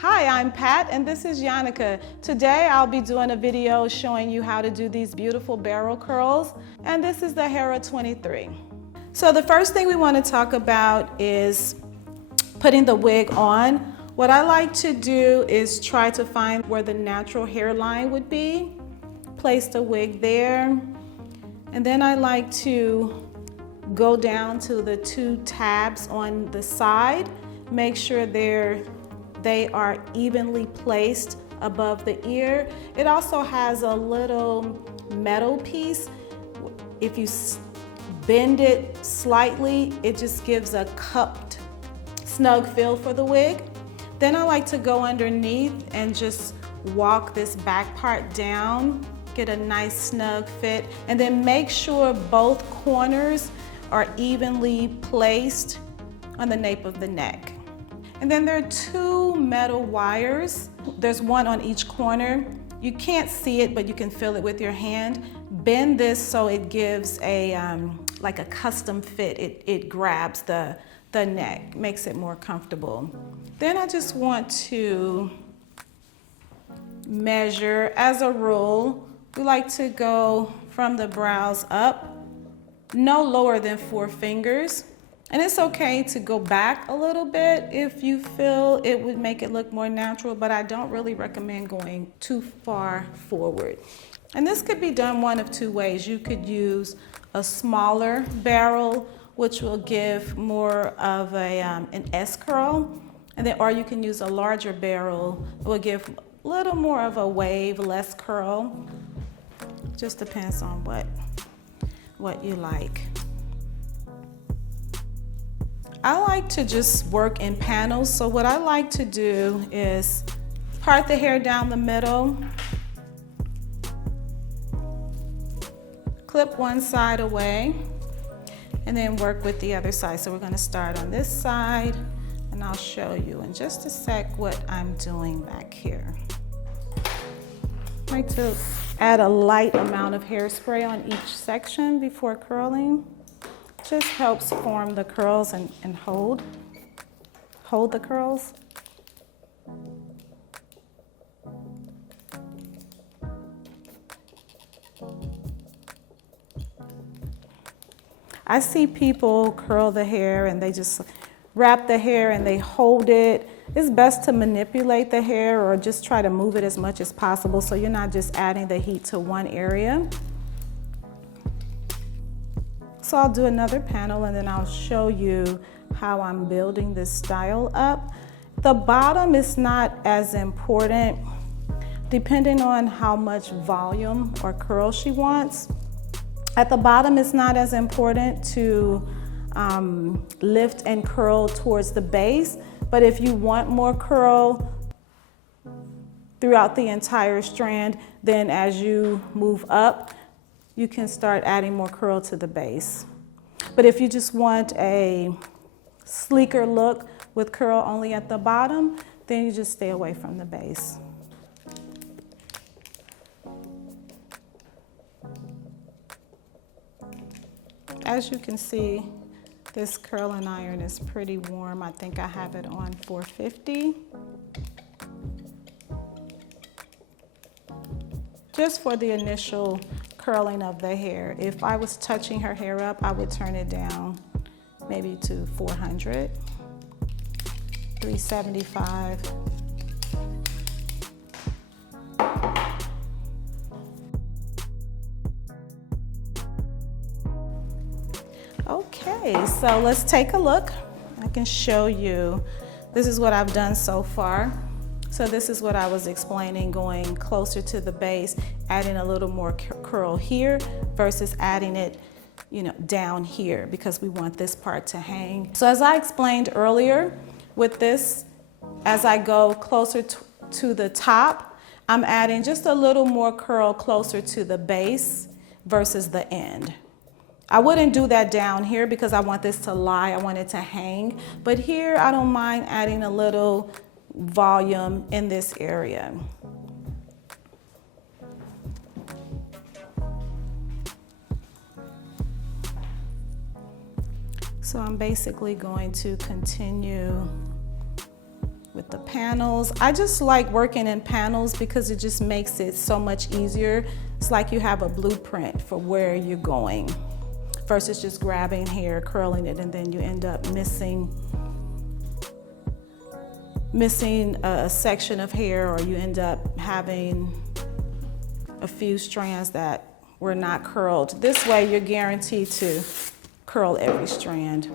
Hi, I'm Pat and this is Yannicka. Today I'll be doing a video showing you how to do these beautiful barrel curls, and this is the Hera 23. So the first thing we want to talk about is putting the wig on. What I like to do is try to find where the natural hairline would be, place the wig there, and then I like to go down to the two tabs on the side, make sure they are evenly placed above the ear. It also has a little metal piece. If you bend it slightly, it just gives a cupped, snug feel for the wig. Then I like to go underneath and just walk this back part down, get a nice snug fit, and then make sure both corners are evenly placed on the nape of the neck. And then there are two metal wires. There's one on each corner. You can't see it, but you can feel it with your hand. Bend this so it gives a like a custom fit. It grabs the neck, makes it more comfortable. Then I just want to measure. As a rule, we like to go from the brows up, no lower than 4 fingers. And it's okay to go back a little bit if you feel it would make it look more natural, but I don't really recommend going too far forward. And this could be done one of two ways. You could use a smaller barrel, which will give more of an S curl, and then, or you can use a larger barrel. It will give a little more of a wave, less curl. Just depends on what you like. I like to just work in panels, so what I like to do is part the hair down the middle, clip one side away, and then work with the other side. So we're going to start on this side, and I'll show you in just a sec what I'm doing back here. I like to add a light amount of hairspray on each section before curling. Just helps form the curls and hold the curls. I see people curl the hair and they just wrap the hair and they hold it. It's best to manipulate the hair or just try to move it as much as possible so you're not just adding the heat to one area. So I'll do another panel and then I'll show you how I'm building this style up. The bottom is not as important depending on how much volume or curl she wants. At the bottom, it's not as important to lift and curl towards the base, but if you want more curl throughout the entire strand, then as you move up, you can start adding more curl to the base. But if you just want a sleeker look with curl only at the bottom, then you just stay away from the base. As you can see, this curling iron is pretty warm. I think I have it on 450. Just for the initial curling of the hair. If I was touching her hair up, I would turn it down maybe to 400, 375. Okay, so let's take a look. I can show you. This is what I've done so far. So this is what I was explaining, going closer to the base, adding a little more curl here versus adding it, down here because we want this part to hang. So as I explained earlier, with this, as I go closer to the top, I'm adding just a little more curl closer to the base versus the end. I wouldn't do that down here because I want this to lie, I want it to hang. But here, I don't mind adding a little volume in this area. So I'm basically going to continue with the panels. I just like working in panels because it just makes it so much easier. It's like you have a blueprint for where you're going versus just grabbing hair, curling it, and then you end up missing a section of hair, or you end up having a few strands that were not curled. This way you're guaranteed to curl every strand.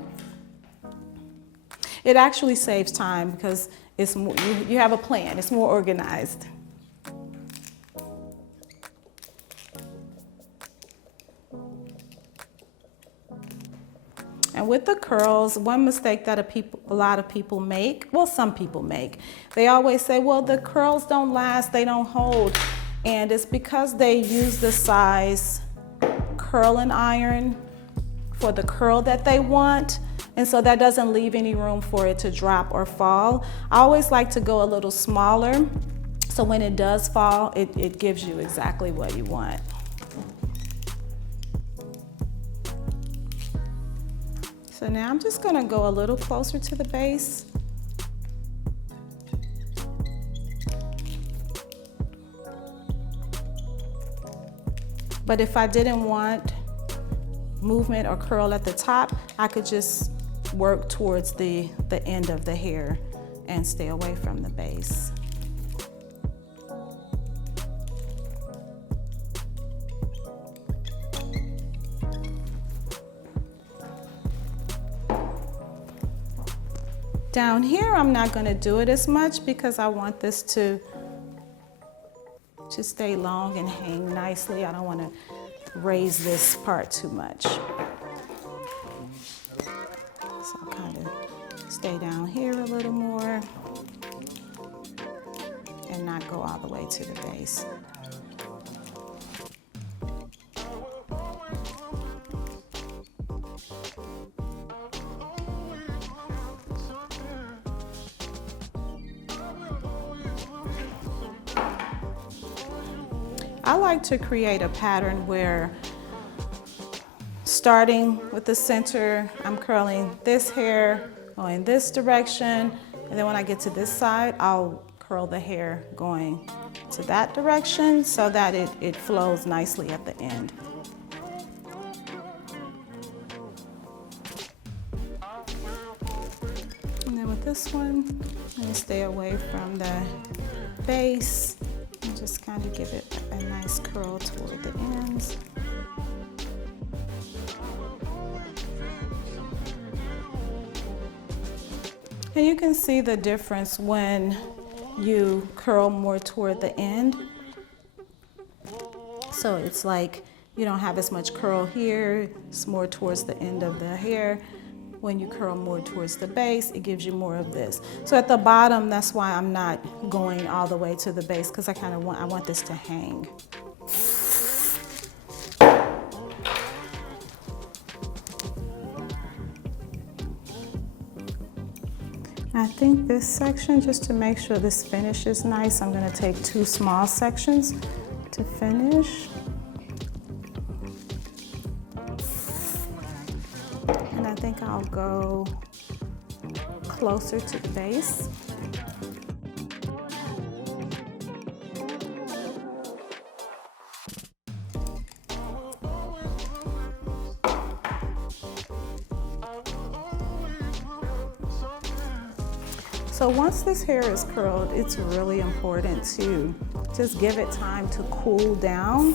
It actually saves time because it's more, you have a plan, it's more organized. And with the curls, one mistake that a lot of people make, well, some people make, they always say, well, the curls don't last, they don't hold. And it's because they use the size curling iron for the curl that they want. And so that doesn't leave any room for it to drop or fall. I always like to go a little smaller, so when it does fall, it gives you exactly what you want. So now I'm just gonna go a little closer to the base. But if I didn't want movement or curl at the top, I could just work towards the end of the hair and stay away from the base. Down here, I'm not going to do it as much because I want this to stay long and hang nicely. I don't want to raise this part too much. So I'll kind of stay down here a little more and not go all the way to the base. I like to create a pattern where, starting with the center, I'm curling this hair going this direction, and then when I get to this side, I'll curl the hair going to that direction so that it flows nicely at the end. And then with this one, I'm gonna stay away from the base and just kind of give it a nice curl toward the ends. And you can see the difference when you curl more toward the end. So it's like you don't have as much curl here, it's more towards the end of the hair. When you curl more towards the base, it gives you more of this. So at the bottom, that's why I'm not going all the way to the base, because I want this to hang. I think this section, just to make sure this finish is nice, I'm gonna take 2 small sections to finish. And I think I'll go closer to the base. So once this hair is curled, it's really important to just give it time to cool down,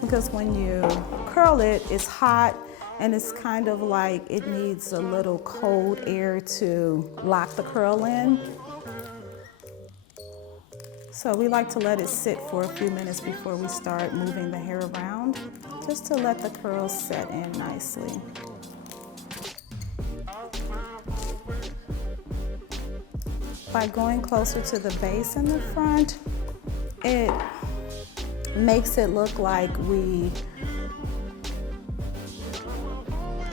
because when you curl it, it's hot and it's kind of like it needs a little cold air to lock the curl in. So we like to let it sit for a few minutes before we start moving the hair around, just to let the curls set in nicely. By going closer to the base in the front, it makes it look like we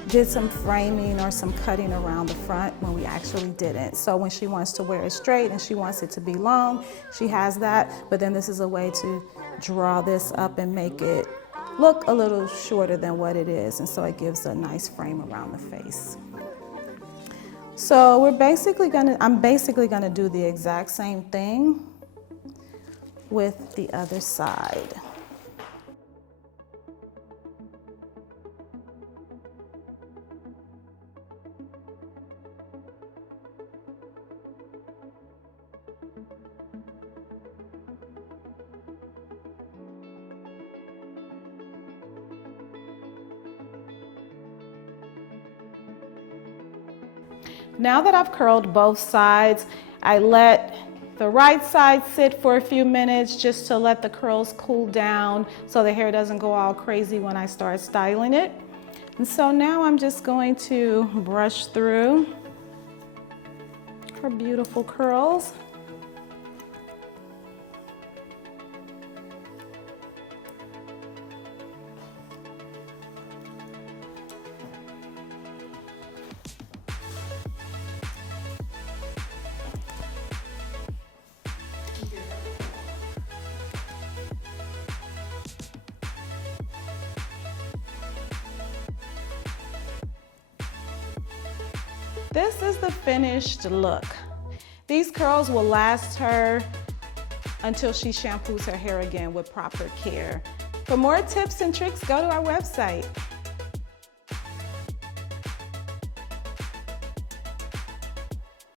did some framing or some cutting around the front when we actually didn't. So when she wants to wear it straight and she wants it to be long, she has that, but then this is a way to draw this up and make it look a little shorter than what it is, and so it gives a nice frame around the face. So I'm basically gonna do the exact same thing with the other side. Now that I've curled both sides, I let the right side sit for a few minutes just to let the curls cool down so the hair doesn't go all crazy when I start styling it. And so now I'm just going to brush through her beautiful curls. This is the finished look. These curls will last her until she shampoos her hair again with proper care. For more tips and tricks, go to our website.